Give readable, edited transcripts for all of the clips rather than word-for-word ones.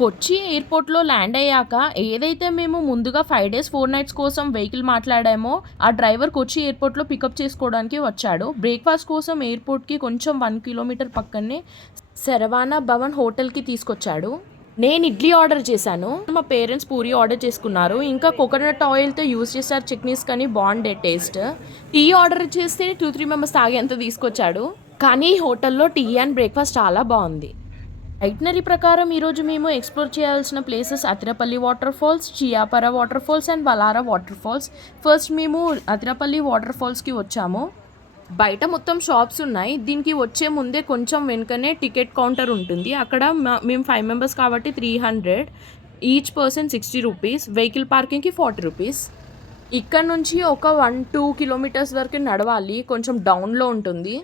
కొచ్చి ఎయిర్‌పోర్ట్‌లో ల్యాండ్ అయ్యాక ఏదైతే మేము ముందుగా 5 డేస్ 4 నైట్స్ కోసం వెహికల్ మాట్లాడామో, ఆ డ్రైవర్ కొచ్చి ఎయిర్‌పోర్ట్‌లో పికప్ చేసుకోవడానికి వచ్చాడు. బ్రేక్‌ఫాస్ట్ కోసం ఎయిర్‌పోర్ట్‌కి కొంచెం 1 కిలోమీటర్ పక్కనే శరవానా భవన్ హోటల్‌కి తీసుకొచ్చాడు. నేను ఇడ్లీ ఆర్డర్ చేశాను. మా పేరెంట్స్ పూరి ఆర్డర్ చేసుకున్నారు. ఇంకా కోకోనట్ ఆయిల్‌తో యూజ్ చేశారు చట్నీస్ కానీ బాగుండే టేస్ట్. టీ ఆర్డర్ చేస్తే 2, 3 మెంబర్స్ తాగేంత తీసుకొచ్చాడు. కానీ హోటల్‌లో టీ అండ్ బ్రేక్‌ఫాస్ట్ చాలా బాగుంది. ఐటినరీ ప్రకారం ఈరోజు మేము ఎక్స్‌ప్లోర్ చేయాల్సిన places Athirappilly water falls, Cheeyappara water falls and Valara water falls. First మేము అతిరపల్లి వాటర్ ఫాల్స్‌కి వచ్చాము. బయట మొత్తం షాప్స్ ఉన్నాయి. దీనికి వచ్చే ముందే కొంచెం వెనుకనే టికెట్ కౌంటర్ ఉంటుంది. అక్కడ మేము 5 మెంబర్స్ కాబట్టి 300, ఈచ్ పర్సన్ 60 రూపీస్, వెహికల్ పార్కింగ్‌కి 40 రూపీస్. ఇక్కడ నుంచి ఒక 1, 2 కిలోమీటర్స్ వరకు నడవాలి. కొంచెం డౌన్‌లో ఉంటుంది.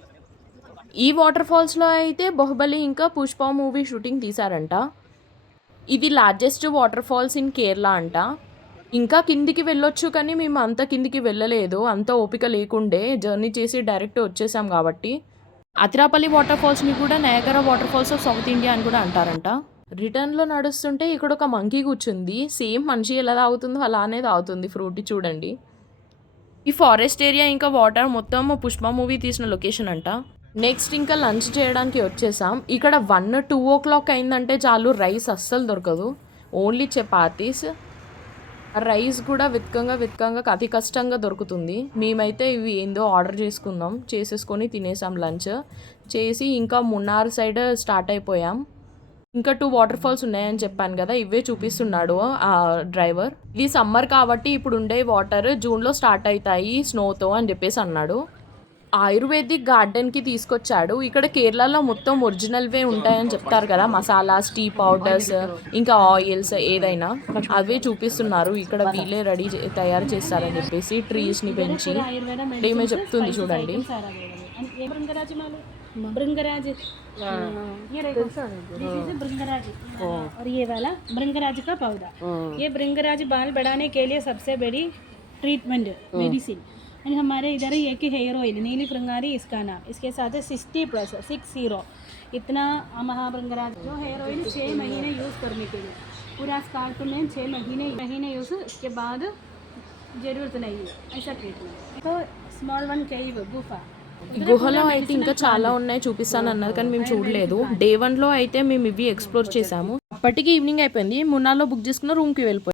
ఈ వాటర్ ఫాల్స్‌లో అయితే 'బాహుబలి' ఇంకా 'పుష్ప' మూవీ షూటింగ్ తీశారంట. ఇది largest water falls in Kerala అంట. ఇంకా కిందికి వెళ్ళొచ్చు కానీ మేము అంత కిందికి వెళ్ళలేదు. అంత ఓపిక లేకుండే జర్నీ చేసి డైరెక్ట్ వచ్చేసాం కాబట్టి. అతిరాపల్లి వాటర్ ఫాల్స్‌ని కూడా Niagara waterfalls of south India అని కూడా అంటారంట. రిటర్న్‌లో నడుస్తుంటే ఇక్కడ ఒక మంకీ కూర్చుంది. సేమ్ మనిషి ఎలా తాగుతుందో అలానే తాగుతుంది ఫ్రూటీ చూడండి. ఈ ఫారెస్ట్ ఏరియా ఇంకా వాటర్ మొత్తం 'పుష్ప' మూవీ తీసిన లొకేషన్ అంట. నెక్స్ట్ ఇంకా లంచ్ చేయడానికి వచ్చేసాం. ఇక్కడ 1, 2 ఓ క్లాక్ అయిందంటే చాలు రైస్ అస్సలు దొరకదు. ఓన్లీ చపాతీస్. రైస్ కూడా వెతకంగా అతి కష్టంగా దొరుకుతుంది. మేమైతే ఇవి ఏందో ఆర్డర్ చేసేసుకొని తినేసాం లంచ్. చేసి ఇంకా మున్నార్ సైడ్ స్టార్ట్ అయిపోయాం. ఇంకా 2 వాటర్ ఫాల్స్ ఉన్నాయని చెప్పాను కదా, ఇవే చూపిస్తున్నాడు ఆ డ్రైవర్. ఇది సమ్మర్ కాబట్టి ఇప్పుడు ఉండే వాటర్ జూన్లో స్టార్ట్ అవుతాయి స్నోతో అని చెప్పేసి అన్నాడు. ఆయుర్వేదిక్ గార్డెన్‌కి తీసుకొచ్చాడు. ఇక్కడ కేరళలో మొత్తం ఒరిజినల్‌వే ఉంటాయని చెప్తారు కదా, మసాలాస్, టీ పౌడర్స్, ఇంకా ఆయిల్స్ ఏదైనా అవే చూపిస్తున్నారు. ఇక్కడ వీళ్ళే తయారు చేస్తారని చెప్పేసి ట్రీస్‌ని పెంచి ఏమే చెప్తుంది చూడండి. भृंगराज ये देखो दिस इज भृंगराज और ये वाला भृंगराज का पौधा ये भृंगराज बाल बढ़ाने के लिए सबसे बड़ी ट्रीटमेंट मेडिसिन एंड हमारे इधर एक ही हेयर ऑयल नीली भृंगारी इसका नाम इसके साथ 60+60 इतना महाभृंगराज जो हेयर ऑयल 6 महीने यूज़ करने के लिए पूरा स्काल्प में 6 महीने यूज़ इसके बाद जरूरत नहीं है ऐसा ट्रीटमेंट तो स्मॉल वन केव गुफा గుహలో అయితే ఇంకా చాలా ఉన్నాయి చూపిస్తాను అన్నది కానీ మేము చూడలేదు. డే 1లో అయితే మేము ఇవి ఎక్స్ప్లోర్ చేసాము. అప్పటికి ఈవినింగ్ అయిపోయింది. మున్నార్లో బుక్ చేసుకున్న రూమ్కి వెళ్ళిపోయాం.